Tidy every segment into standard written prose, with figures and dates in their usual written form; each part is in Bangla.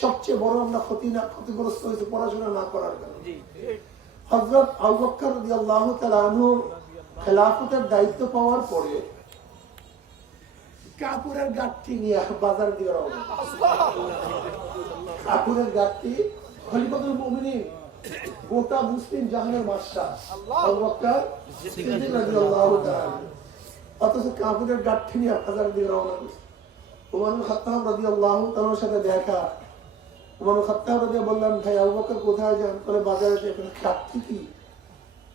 সবচেয়ে বড় আমরা ক্ষতিগ্রস্ত হয়েছে পড়াশোনা না করার কারণে। হযরত আবু বকর রাদিয়াল্লাহু তাআলা আনহু খেলাফতের দায়িত্ব পাওয়ার পরে কাপড়ের গাঁটটি নিয়ে বাজার দিয়ে রওনা। কাপড়ের গাঁটটি খলিফাতুল মুমিনিন গোটা মুসলিম জাহানের বাদশা আবু বকর সিদ্দিক রাদিয়াল্লাহু তাআলা, অথচ কাপড়ের গাঁটটি নিয়ে বাজার দিয়ে রওনা করছে। ওমর ইবনে খাত্তাব রাদিয়াল্লাহু তাআলার সাথে দেখা। ওমর ইবনে খাত্তাব রাদিয়াল্লাহু বললেন, ভাই আবু বকর কোথায় যান? বলে বাজারে যাই। গাঁটটি কি?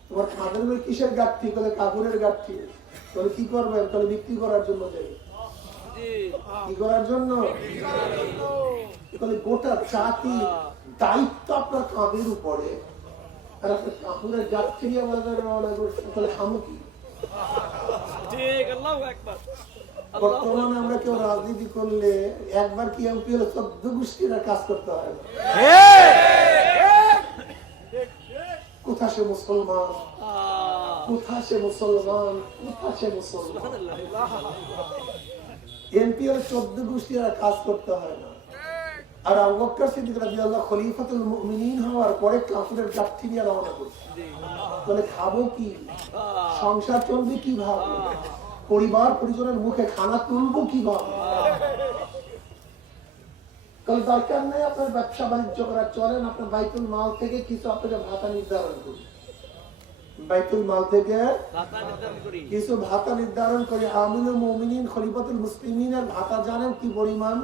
তোমার খাদের মধ্যে কিসের গাঁটটি? বলে কাপড়ের গাঁটটি। বলে কি করবেন? বলে বিক্রি করার জন্য যাই। কি করার জন্য? বলে গোটা জাতি দায়িত্ব আপনার কাঁধের উপরে, আর আপনার কাপড়ের গাঁটটি নিয়ে বাজারে রওনা করছেন। বলে খামো কি? বর্তমানে আমরা কেউ রাজনীতি করলে একবার কি এমপি হলে 14 গোষ্ঠীর কাজ করতে হয়। কোথা সে মুসলমান, কোথা সে মুসলমান, কোথা সে মুসলমান। এমপি হলে 14 গোষ্ঠীর কাজ করতে হয় না। আর আবু বকর সিদ্দিক রাদিয়াল্লাহু খলিফাতুল মুমিনিন হওয়ার পরে কাপড়ের গাঁটটি নিয়ে রওনা করছে। বলে খাবো কি? সংসার চলবে কিভাবে? পরিবার পরিজনের মুখে খানা তুলবো কিভাবে? কারণ দরকার নেই আপনার ব্যবসা বাণিজ্য করা, চলেন আপনার বাইতুল মাল থেকে কিছু আপনাকে ভাতা নির্ধারণ করি। বাইতুল মাল থেকে কিছু ভাতা নির্ধারণ করি। আমিনুল মুমিনিন খলিফাতুল মুসলিমিনের ভাতা জানেন কি পরিমাণ?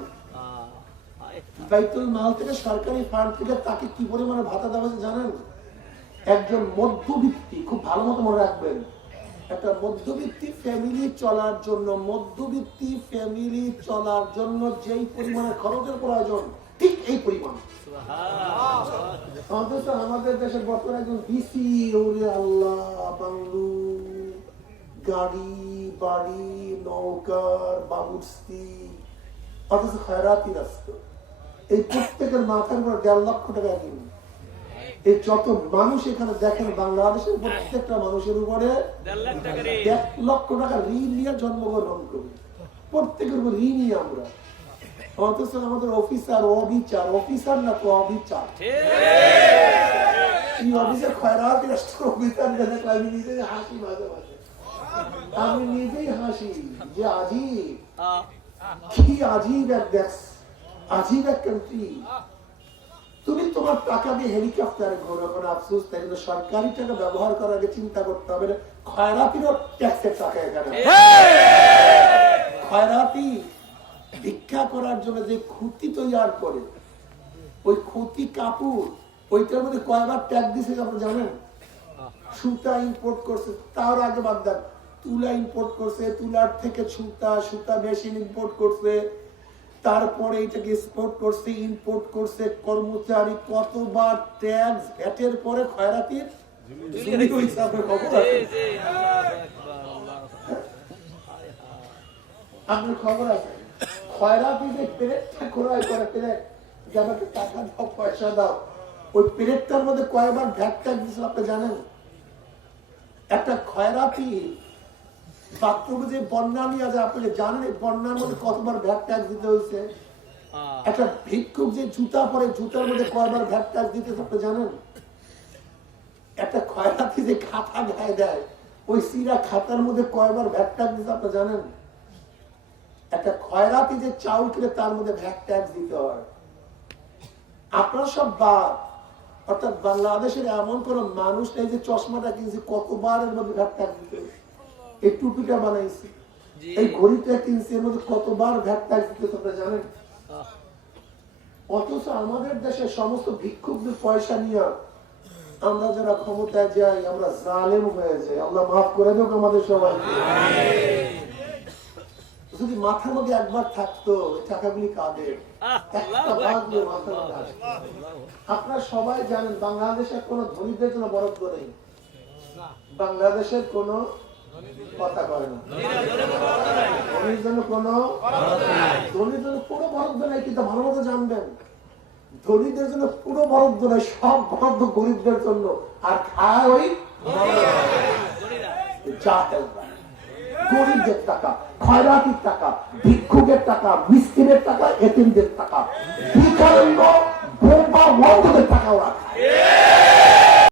বাইতুল মাল থেকে সরকারি ফান্ড থেকে তাকে কি পরিমাণে ভাতা দেওয়া হয়েছে জানেন? একজন মধ্যবিত্তি, খুব ভালো মতো মনে রাখবেন, একটা মধ্যবিত্তি ফ্যামিলি চলার জন্য যেই পরিমাণের খরচের প্রয়োজন ঠিক এই পরিমাণ। অথচ আমাদের দেশের বর্তমানে একজন ডিসি, ওরে আল্লাহ, বাংলু, গাড়ি, বাড়ি, নৌকার, বাবুর্চি, অথচ খয়রাতি রাস্তা। এই প্রত্যেকের মাথার উপর 1.5 লক্ষ টাকা দিন। এই যত মানুষ এখানে দেখেন বাংলাদেশের প্রত্যেকটা মানুষের উপরে 1 লক্ষ টাকা ঋণ নিয়ে জন্মগ্রহণ করি। প্রত্যেকের উপর ঋণই আমরা। অথচ আমাদের অফিসার অবিচার, অফিসার না তো অবিচার। এই অফিসার খয়রাতি রাষ্ট্র অফিসার দেখলে আমি নিজেই হাসি, মাঝে মাঝে আমি নিজেই হাসি যে আজীব, কি আজীব এক দেশ, আজীব এক কান্ট্রি। তুমি তোমার টাকা দিয়ে হেলিকপ্টারে ঘোরো, কোনো আফসোস তাই, কিন্তু সরকারি টাকা ব্যবহার করার আগে চিন্তা করতে হবে খয়রাতিরও ট্যাক্সের টাকা এখানে। খয়রাতি ভিক্ষা করার জন্য যে খুঁতি তৈরি করে, ওই খুঁতি কাপড়, ওইটার মধ্যে কয়বার ট্যাক্স দিছে আপনি জানেন? সুতা ইম্পোর্ট করছে, তার আগে বাদ দেন, তুলা ইম্পোর্ট করছে, তুলার থেকে সুতা, সুতা মেশিন ইম্পোর্ট করছে, তারপরে এটাকে এক্সপোর্ট করছে, ইম্পোর্ট করছে, কর্মচারী, কতবার ট্যাক্স, ভ্যাটের পরে খয়রাতির হিসাবে খবর আছে? আপনার খবর আছে? খয়রাতি যে প্লেটটা ক্রয় করে, প্লেট যে আমাকে টাকা দাও, পয়সা দাও, ওই প্লেটটার মধ্যে কয়বার ভ্যাট ট্যাক্স দিয়েছিল আপনি জানেন? একটা খয়রাতি বাথরুমে যে বন্যা নিয়ে যায়, আপনি জানেন এই বন্যার মধ্যে কতবার ভ্যাট ট্যাক্স দিতে হয়েছে? একটা ভিক্ষুক যে জুতা পরে, জুতার মধ্যে কয়বার ভ্যাট ট্যাক্স দিতে আপনি জানেন? একটা খয়রাতি যে খাতা গায়ে দেয়, ওই সিরা খাতার মধ্যে কয়বার ভ্যাট ট্যাক্স দিতে আপনি জানেন? একটা খয়রাতি যে চাউল কিনে তার মধ্যে ভ্যাট ট্যাক্স দিতে হয়। আপনারা সব বাদ, অর্থাৎ বাংলাদেশের এমন কোন মানুষ নেই যে চশমাটা কিনছে কতবার এর মধ্যে ভ্যাট ট্যাক্স দিতে হয়েছে। এই টুপিটা বানাইছি, এই ঘড়িটা কিনছি, এর মধ্যে কতবার ভ্যাট ট্যাক্স দিতে আপনারা জানেন? অথচ আমাদের দেশে সমস্ত ভিক্ষুকদের পয়সা নিয়ে আমরা যারা ক্ষমতায় যাই, আমরা জালেম হয়ে যাই। আল্লাহ মাফ করে দেব আমাদের সবাইকে। যদি মাথার মধ্যে একবার থাকতো টাকাগুলি কাদের, আপনারা সবাই জানেন বাংলাদেশের কোন ধনীদের জন্য বরাদ্দ নেই। বাংলাদেশের কোন কথা করে না, ধনীর জন্য কোনো বরাদ্দ নেই। কিন্তু ভালো মতো জানবেন, ধনীদের জন্য পুরো বরাদ্দ নেই, সব বরাদ্দ গরিবদের জন্য। আর খায় ওই গরিবদের টাকা, খয়রাতির টাকা, ভিক্ষুকের টাকা, মিসকিনের টাকা, এতিমদের টাকা। বিকল্প মহব্বতের টাকা ওরা খায়।